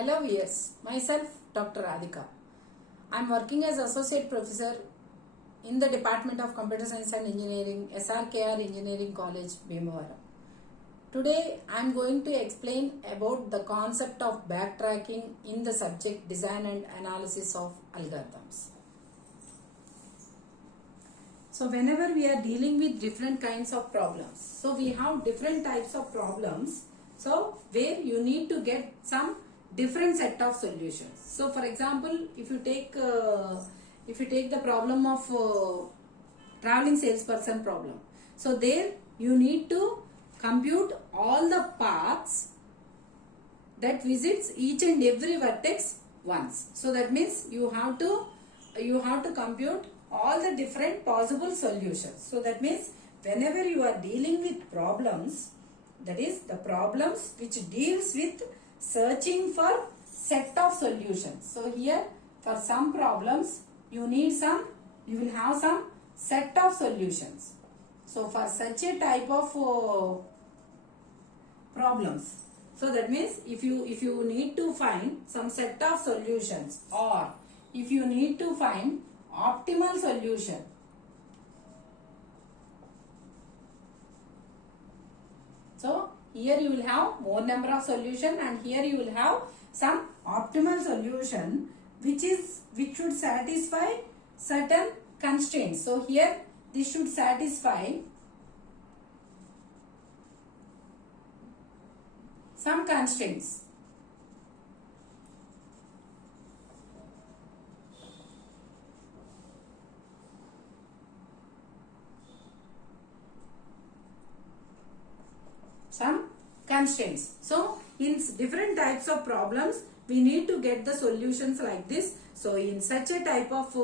Hello viewers, myself Dr. Radhika. I am working as Associate Professor in the Department of Computer Science and Engineering, SRKR Engineering College, Bhimavaram. Today I am going to explain about the concept of backtracking in the subject Design and Analysis of Algorithms. So whenever we are dealing with different kinds of problems, so we have different types of problems, so where you need to get some different set of solutions. So for example, if you take the problem of traveling salesperson problem, so there you need to compute all the paths that visits each and every vertex once. So that means you have to compute all the different possible solutions. So that means whenever you are dealing with problems, that is the problems which deals with searching for set of solutions. So here for some problems you will have some set of solutions. So for such a type of problems, so that means if you need to find some set of solutions, or if you need to find optimal solution, so here you will have more number of solution, and here you will have some optimal solution which should satisfy certain constraints. So here this should satisfy some constraints. So in different types of problems we need to get the solutions like this. So in such a type of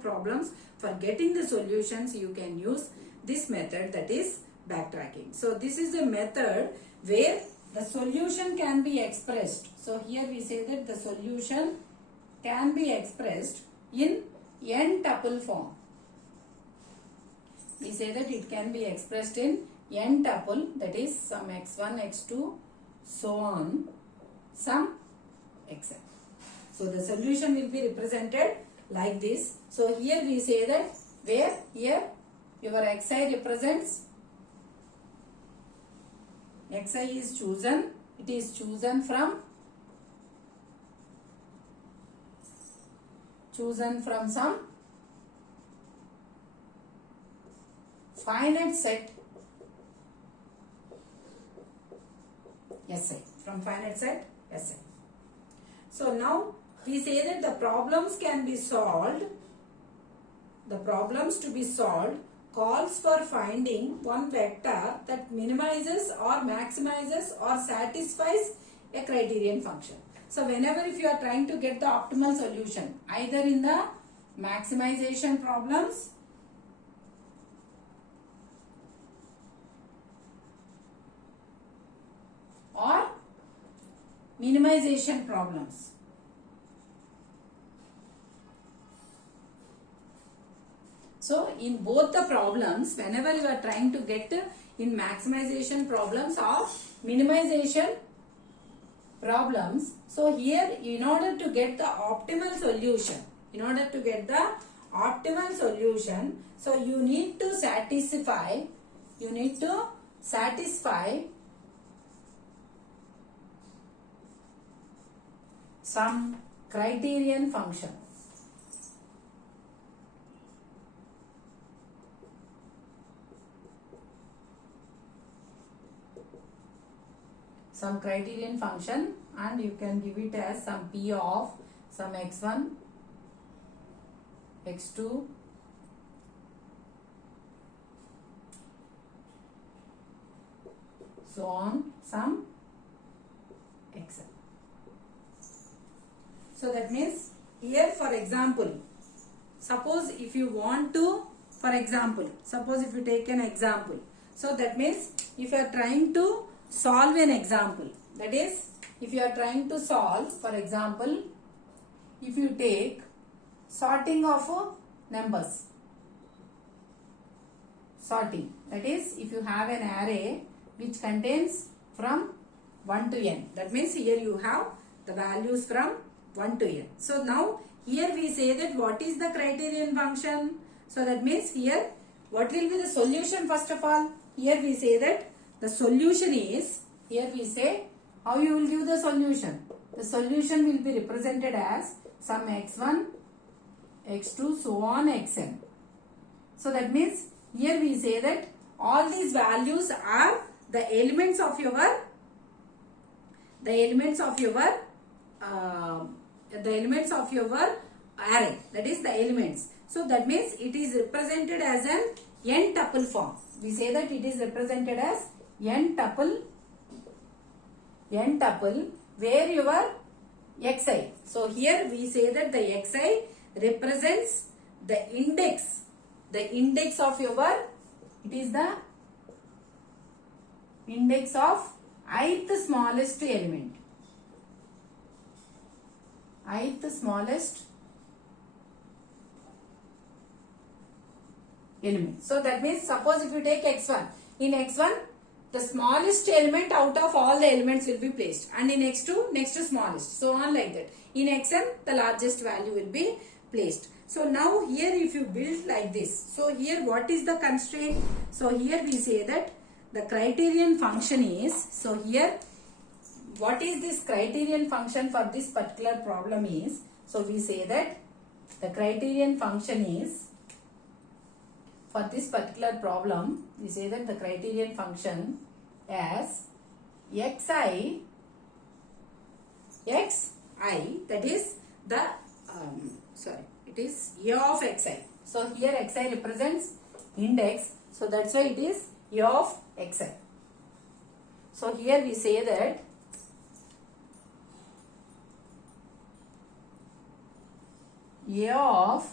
problems, for getting the solutions you can use this method, that is backtracking. So this is a method where the solution can be expressed. So here we say that the solution can be expressed in n-tuple form. We say that it can be expressed in n-tuple, that is some x1, x2, so on, some xn. So the solution will be represented like this. So here we say that where here your xi represents, xi is chosen, it is chosen from some finite set Si, from finite set Si. So now we say that the problems can be solved, the problems to be solved calls for finding one vector that minimizes or maximizes or satisfies a criterion function. So whenever if you are trying to get the optimal solution, either in the maximization problems or minimization problems, so in both the problems, whenever you are trying to get in maximization problems or minimization problems, so here in order to get the optimal solution, so you need to satisfy some criterion function. Some criterion function, and you can give it as some p of some x1, x2, so on, some xn. So that means here, for example, suppose if you want to, suppose if you take an example, so that means if you are trying to solve an example, that is if you are trying to solve, for example, if you take sorting of numbers, sorting, that is if you have an array which contains from 1 to n. That means here you have the values from 1 to n. So now here we say that what is the criterion function? So that means here what will be the solution first of all? Here we say that the solution is, here we say how you will give the solution. The solution will be represented as some x1, x2, so on xn. So that means here we say that all these values are the elements of your array, that is the elements. So that means it is represented as an n tuple form. We say that it is represented as n tuple where your xi. So here we say that the xi represents the index of your, it is the index of ith smallest element. Ith smallest element. So that means suppose if you take x1, in x1 the smallest element out of all the elements will be placed, and in x2 next to smallest, so on like that. In xn the largest value will be placed. So now here if you build like this, so here what is the constraint? So here we say that the criterion function is, so here what is this criterion function for this particular problem is, so we say that the criterion function is, for this particular problem we say that the criterion function as xi, that is the it is a of xi. So here xi represents index, so that's why it is a of xi. So here we say that a of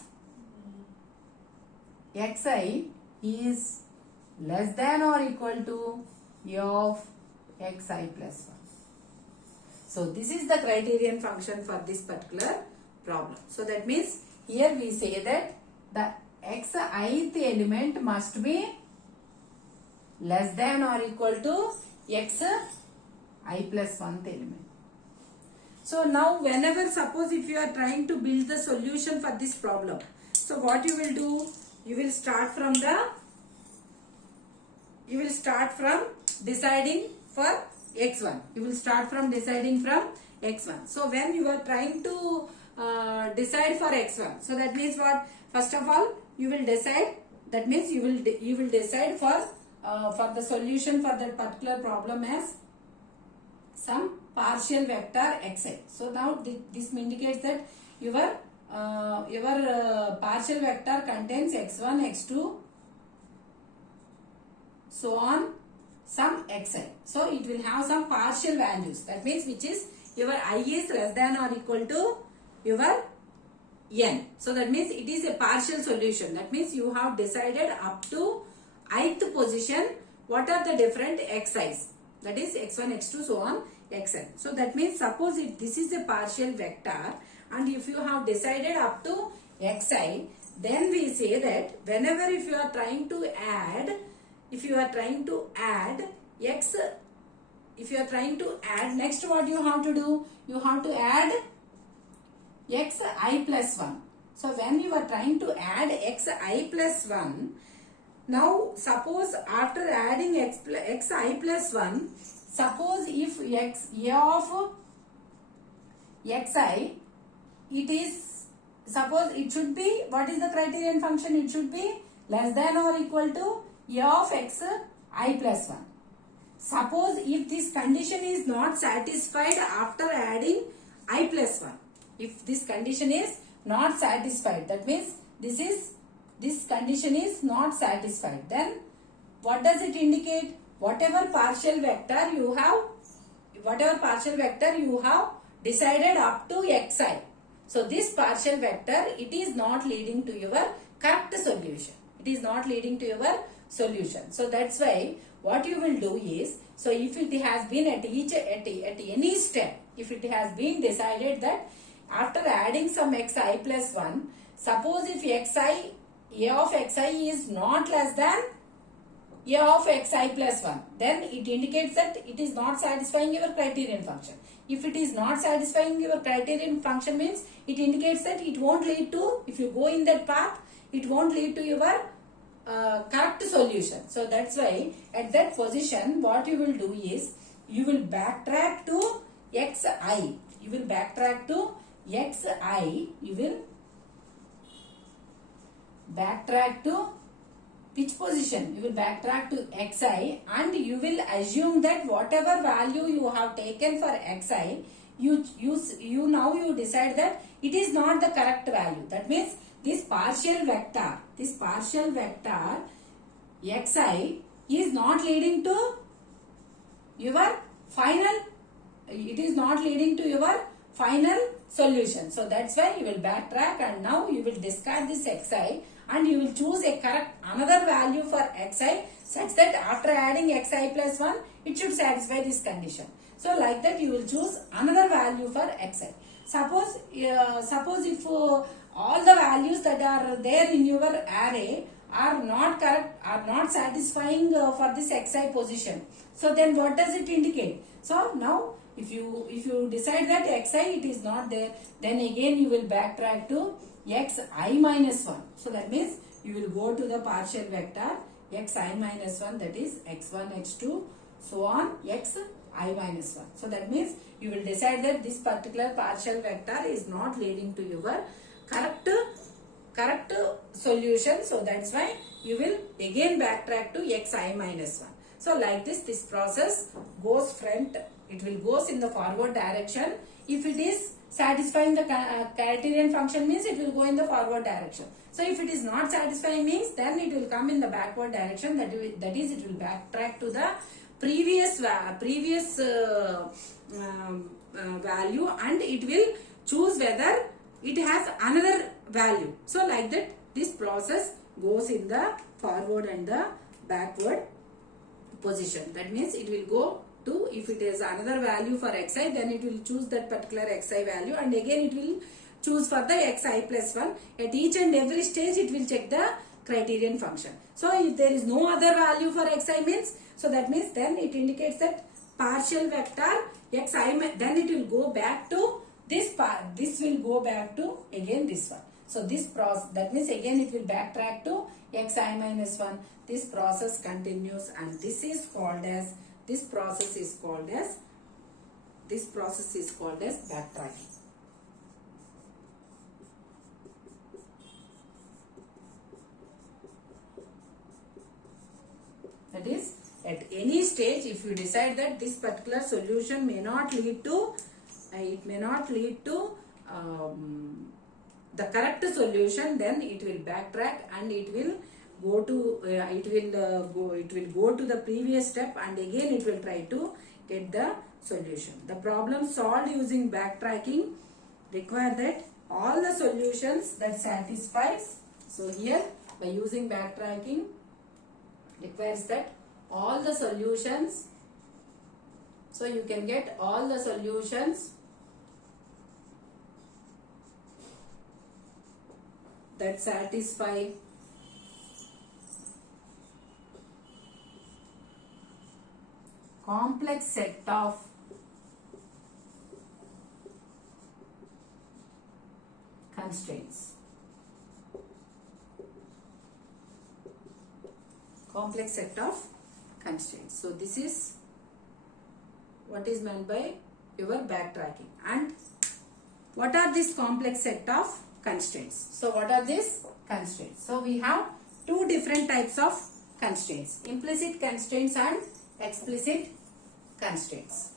xi is less than or equal to a of xi plus 1. So this is the criterion function for this particular problem. So that means here we say that the xith element must be less than or equal to xi plus 1th element. So now whenever suppose if you are trying to build the solution for this problem, so what you will do, you will start from deciding for x1. You will start from deciding from x1. So when you are trying to decide for x1, so that means what? First of all, you will decide. That means you will decide for the solution for that particular problem as some partial vector xi. So now this indicates that your partial vector contains x1, x2, so on some xi. So it will have some partial values. That means which is your I is less than or equal to your n. So that means it is a partial solution. That means you have decided up to ith position what are the different xi's. That is x1, x2, so on xn. So that means suppose if this is a partial vector and if you have decided up to xi, then we say that whenever if you are trying to add next what you have to do? You have to add xi plus 1. So when you are trying to add xi plus 1, now suppose after adding xi plus 1, suppose if a of xi, it is, suppose it should be, what is the criterion function? It should be less than or equal to a of xi plus 1. Suppose if this condition is not satisfied after adding I plus 1. If this condition is not satisfied, that means this condition is not satisfied, then what does it indicate? Whatever partial vector you have decided up to xi. So this partial vector, it is not leading to your correct solution. It is not leading to your solution. So that's why what you will do is, so if it has been at any step, if it has been decided that after adding some xi plus 1, suppose if a of xi is not less than a of xi plus 1, then it indicates that it is not satisfying your criterion function. If it is not satisfying your criterion function means it indicates that it won't lead to, if you go in that path, it won't lead to your correct solution. So that's why at that position what you will do is you will backtrack to xi. You will backtrack to xi. You will backtrack to which position? You will backtrack to xi and you will assume that whatever value you have taken for xi, you now you decide that it is not the correct value. That means this partial vector xi is not leading to your final, it is not leading to your final solution. So that's why you will backtrack and now you will discard this xi and you will choose a correct another value for xi such that after adding xi plus 1 it should satisfy this condition. So like that you will choose another value for xi. Suppose if all the values that are there in your array are not correct, are not satisfying for this xi position. So then what does it indicate? So now if you decide that xi it is not there, then again you will backtrack to xi minus 1. So that means you will go to the partial vector xi minus 1, that is x1, x2, so on xi minus 1. So that means you will decide that this particular partial vector is not leading to your correct solution. So that's why you will again backtrack to xi minus 1. So like this process goes front, it will goes in the forward direction. If it is satisfying the criterion function means it will go in the forward direction. So if it is not satisfying means then it will come in the backward direction, that is it will backtrack to the previous value and it will choose whether it has another value. So like that this process goes in the forward and the backward position. That means it will go to, if it is another value for xi, then it will choose that particular xi value and again it will choose for the xi plus 1. At each and every stage it will check the criterion function. So if there is no other value for xi means, so that means then it indicates that partial vector xi, then it will go back to this part, this will go back to again this one. So this process, that means again it will backtrack to xi minus 1. This process continues and this is called as, this process is called as backtracking. That is, at any stage if you decide that this particular solution may not lead to the correct solution, then it will backtrack and it will go to the previous step and again it will try to get the solution. The problem solved using backtracking require that all the solutions that satisfies. So here by using backtracking requires that all the solutions, so you can get all the solutions that satisfy complex set of constraints. Complex set of constraints. So this is what is meant by your backtracking. And what are these complex set of constraints? So what are these constraints? So we have two different types of constraints: implicit constraints and explicit constraints.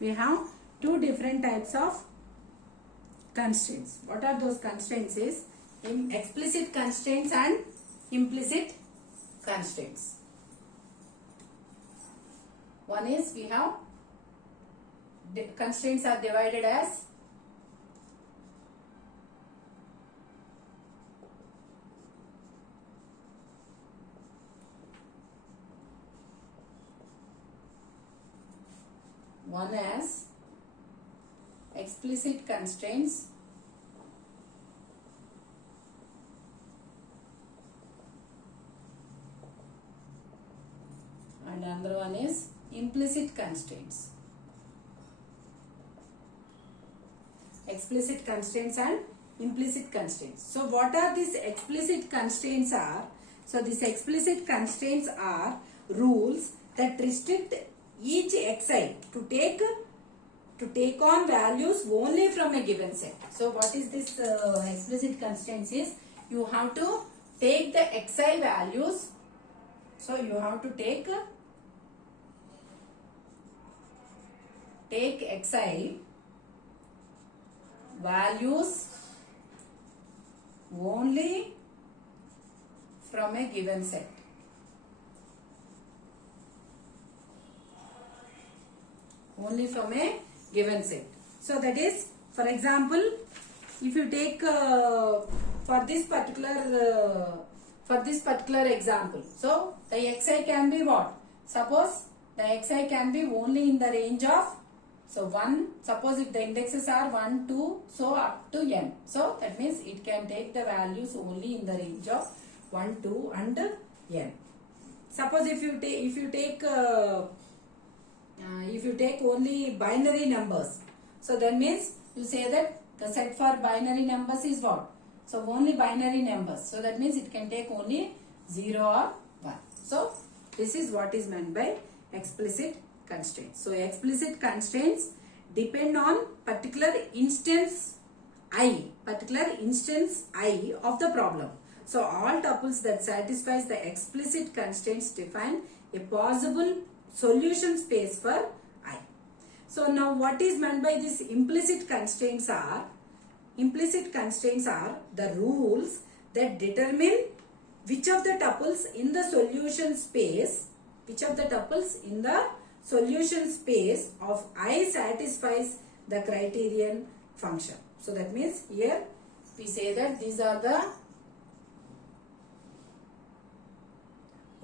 We have two different types of constraints. What are those constraints is explicit constraints and implicit constraints. One is we have constraints are divided as one as explicit constraints and another one is implicit constraints. Explicit constraints and implicit constraints. So what are these explicit constraints are? So these explicit constraints are rules that restrict each xi to take on values only from a given set. So what is this explicit constraints is, you have to take the xi values. So you have to take xi values only from a given set. Only from a given set. So that is, for example, if you take for this particular example, so the xi can be what? Suppose the xi can be only in the range of, so 1, suppose if the indexes are 1, 2, so up to n. So that means it can take the values only in the range of 1, 2 and n. Suppose if you take only binary numbers, so that means you say that the set for binary numbers is what? So only binary numbers. So that means it can take only 0 or 1. So this is what is meant by explicit constraints. So explicit constraints depend on particular instance I of the problem. So all tuples that satisfies the explicit constraints define a possible solution space for I. So now what is meant by this implicit constraints are? Implicit constraints are the rules that determine which of the tuples in the solution space of I satisfies the criterion function. So that means here we say that these are the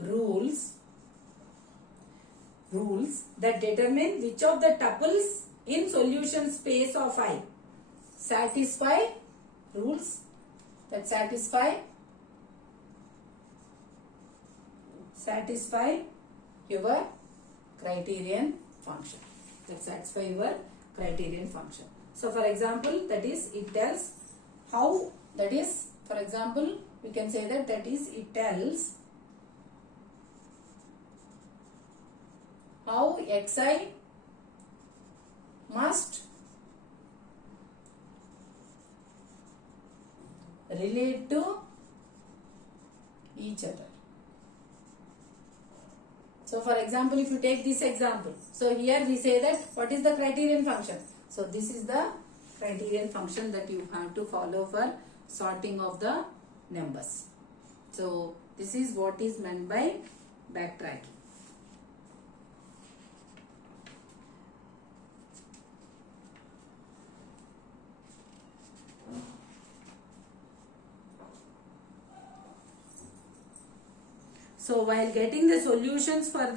rules that determine which of the tuples in solution space of I satisfy your criterion function. So for example, that is, it tells how, that is, for example, we can say that it tells how xi must relate to each other. So for example, if you take this example, so here we say that what is the criterion function? So this is the criterion function that you have to follow for sorting of the numbers. So this is what is meant by backtracking. So while getting the solutions for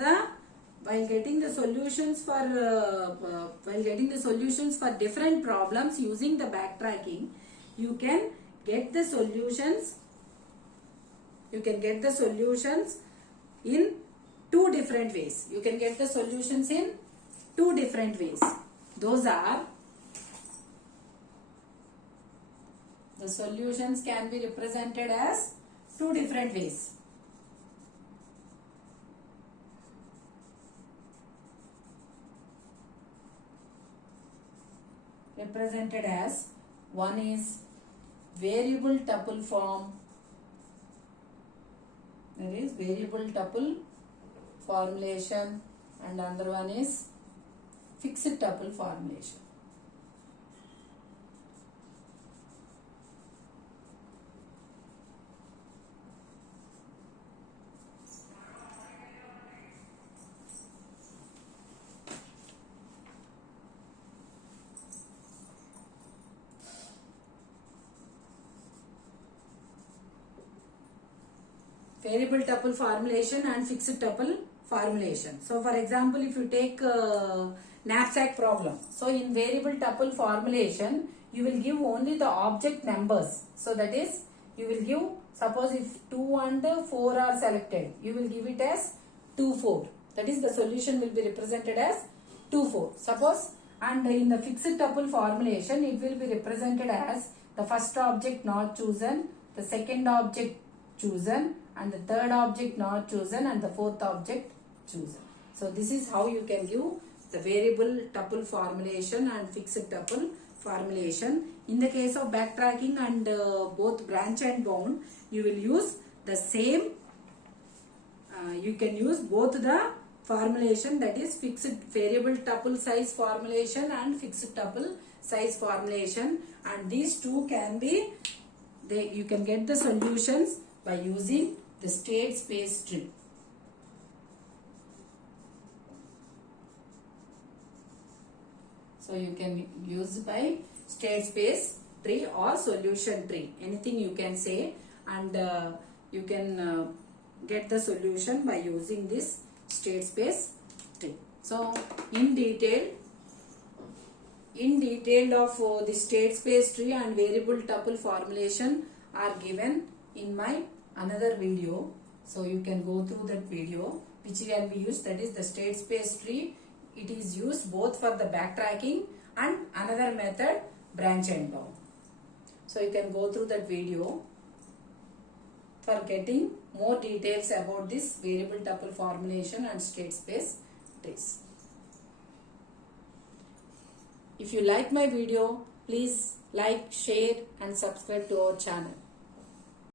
different problems using the backtracking, you can get the solutions in two different ways. Those are, the solutions can be represented as two different ways. Represented as, one is variable tuple form, there is variable tuple formulation, and another one is fixed tuple formulation. variable tuple formulation and fixed tuple formulation. So for example, if you take knapsack problem, so in variable tuple formulation you will give only the object numbers. So that is, you will give, suppose if 2 and 4 are selected, you will give it as 2 4. That is, the solution will be represented as 2 4. Suppose, and in the fixed tuple formulation it will be represented as the first object not chosen, the second object chosen, and the third object not chosen, and the fourth object chosen. So this is how you can give the variable tuple formulation and fixed tuple formulation. In the case of backtracking and both branch and bound, you will use the same, you can use both the formulation, that is fixed variable tuple size formulation and fixed tuple size formulation, and these two can be, you can get the solutions by using the state space tree. So you can use by state space tree or solution tree, anything you can say, and you can get the solution by using this state space tree. So in detail of the state space tree and variable tuple formulation are given in my another video. So you can go through that video, which can be used, that is the state space tree. It is used both for the backtracking and another method, branch and bound. So you can go through that video for getting more details about this variable tuple formulation and state space trees. If you like my video, please like, share and subscribe to our channel.